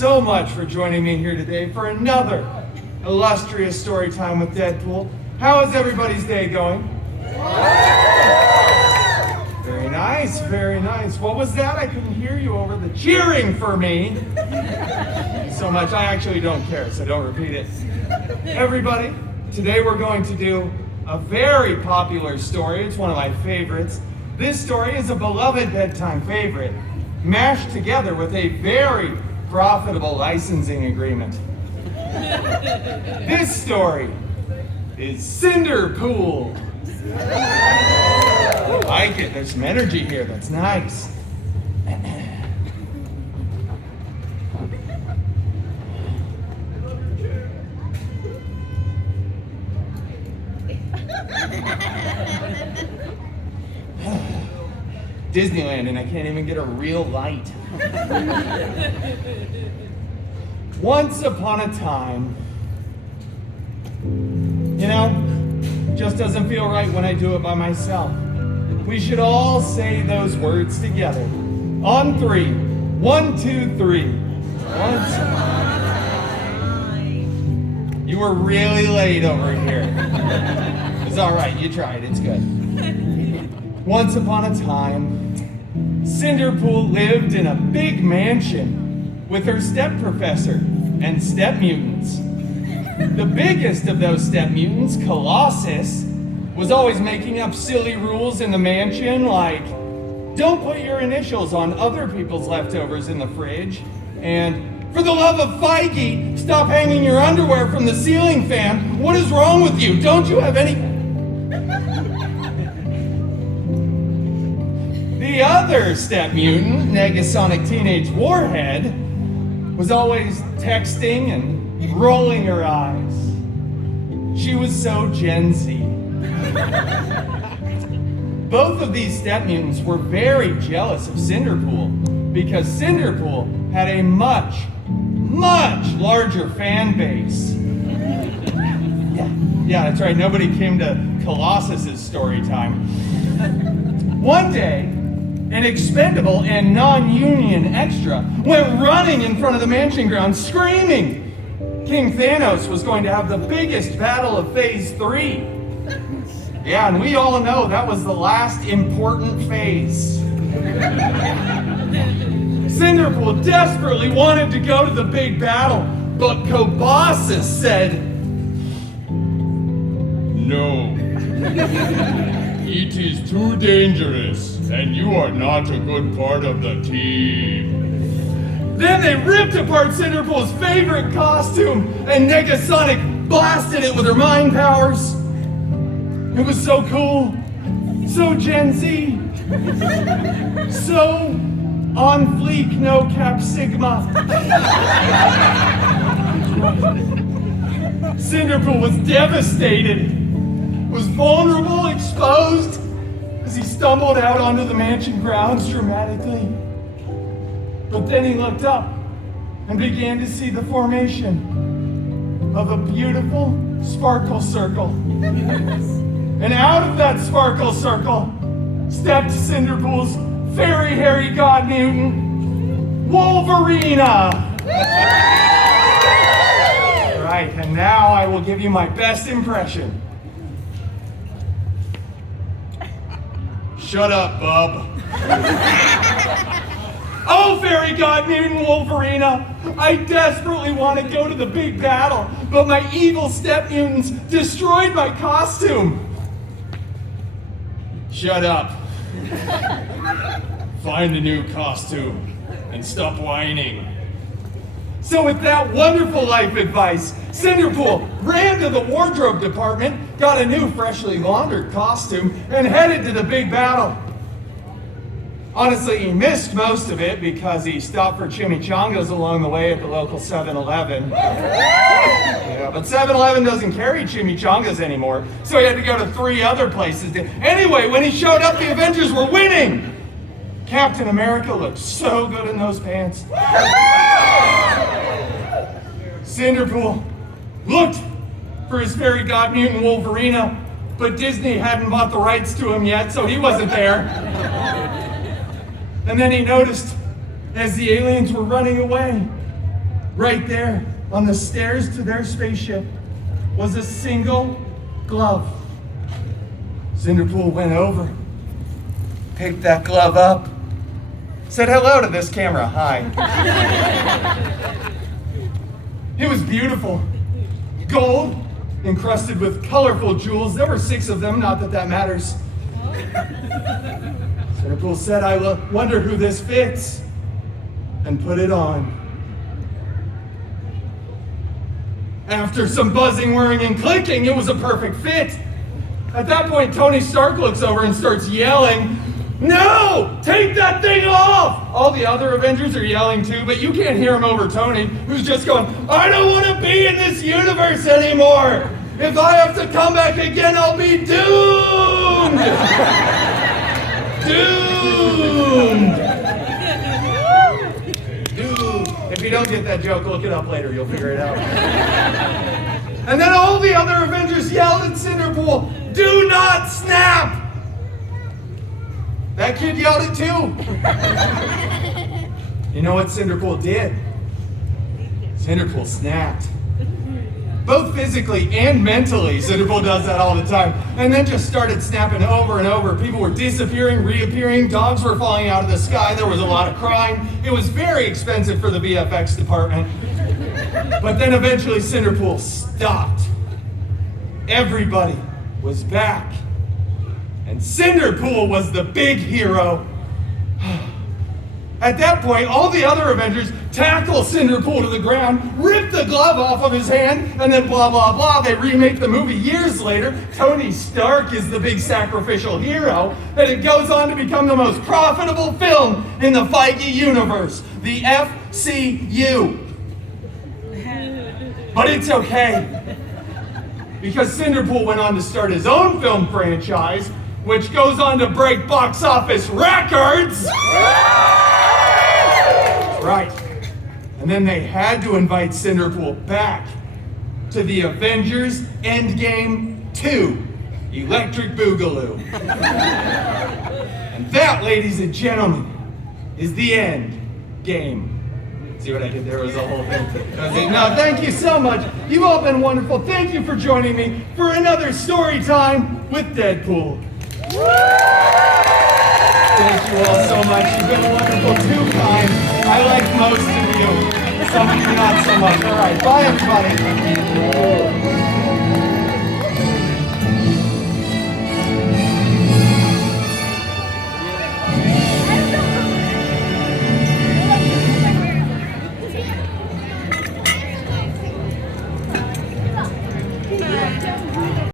so much for joining me here today for another illustrious story time with Deadpool. How is everybody's day going? Very nice, very nice. What was that? I couldn't hear you over the cheering for me. Thank you so much. I actually don't care, so don't repeat it. Everybody, today we're going to do a very popular story. It's one of my favorites. This story is a beloved bedtime favorite, mashed together with a very profitable licensing agreement. This story is Cinderpool. I like it. There's some energy here. That's nice. Disneyland, and I can't even get a real light. Once upon a time, just doesn't feel right when I do it by myself. We should all say those words together. On three. 1, 2, 3. Once You were really late over here. It's all right, you tried, it's good. Once upon a time, Cinderpool lived in a big mansion with her step professor and step mutants. The biggest of those step mutants, Colossus, was always making up silly rules in the mansion like, don't put your initials on other people's leftovers in the fridge, and for the love of Feige, stop hanging your underwear from the ceiling fan. What is wrong with you? Don't you have any... The other step mutant, Negasonic Teenage Warhead, was always texting and rolling her eyes. She was so Gen Z. Both of these step mutants were very jealous of Cinderpool because Cinderpool had a much larger fan base. Yeah, that's right. Nobody came to Colossus's story time. One day, an expendable and non-union extra went running in front of the mansion grounds screaming King Thanos was going to have the biggest battle of Phase 3. Yeah, and we all know that was the last important phase. Cinderpool desperately wanted to go to the big battle, but Colossus said, "No. It is too dangerous, and you are not a good part of the team." Then they ripped apart Cinderpool's favorite costume, and Negasonic blasted it with her mind powers. It was so cool, so Gen Z, so on fleek, no cap sigma. Cinderpool was devastated, was vulnerable, exposed, as he stumbled out onto the mansion grounds dramatically. But then he looked up and began to see the formation of a beautiful sparkle circle. And out of that sparkle circle stepped Cinderpool's fairy hairy god mutant, Wolverina. Right, and now I will give you my best impression. Shut up, bub. Oh, fairy god mutant Wolverina, I desperately want to go to the big battle, but my evil step mutants destroyed my costume. Shut up. Find a new costume and stop whining. So with that wonderful life advice, Cinderpool ran to the wardrobe department, got a new freshly laundered costume, and headed to the big battle. Honestly, he missed most of it because he stopped for chimichangas along the way at the local 7-Eleven. Yeah, but 7-Eleven doesn't carry chimichangas anymore, so he had to go to 3 other places. Anyway, when he showed up, the Avengers were winning! Captain America looked so good in those pants. Cinderpool looked for his fairy god mutant Wolverina, but Disney hadn't bought the rights to him yet, so he wasn't there. And then he noticed, as the aliens were running away, Right there on the stairs to their spaceship was a single glove. Cinderpool went over, picked that glove up, said hello to this camera. Hi. It was beautiful. Gold, encrusted with colorful jewels. There were 6 of them, not that that matters. Cinderpool said, I wonder who this fits, and put it on. After some buzzing, whirring, and clicking, it was a perfect fit. At that point, Tony Stark looks over and starts yelling, no! Take that thing off! All the other Avengers are yelling too, but you can't hear him over Tony, who's just going, I don't want to be in this universe anymore! If I have to come back again, I'll be doomed! Doomed! Doomed! If you don't get that joke, look it up later, you'll figure it out. And then all the other Avengers yelled at Cinderpool, do not snap! That kid yelled it too. You know what Cinderpool did? Cinderpool snapped. Both physically and mentally, Cinderpool does that all the time. And then just started snapping over and over. People were disappearing, reappearing, dogs were falling out of the sky, there was a lot of crying. It was very expensive for the VFX department. But then eventually Cinderpool stopped. Everybody was back. And Cinderpool was the big hero. At that point, all the other Avengers tackle Cinderpool to the ground, rip the glove off of his hand, and then blah, blah, blah. They remake the movie years later. Tony Stark is the big sacrificial hero, and it goes on to become the most profitable film in the Feige universe, the FCU. But it's okay, because Cinderpool went on to start his own film franchise, which goes on to break box office records. That's right. And then they had to invite Cinderpool back to the Avengers Endgame 2, Electric Boogaloo. And that, ladies and gentlemen, is the end game. See what I did there? Was the whole thing. No, thank you so much. You've all been wonderful. Thank you for joining me for another story time with Deadpool. Thank you all so much. You've been wonderful. Too kind. I like most of you. Some of you not so much. All right. Bye, everybody.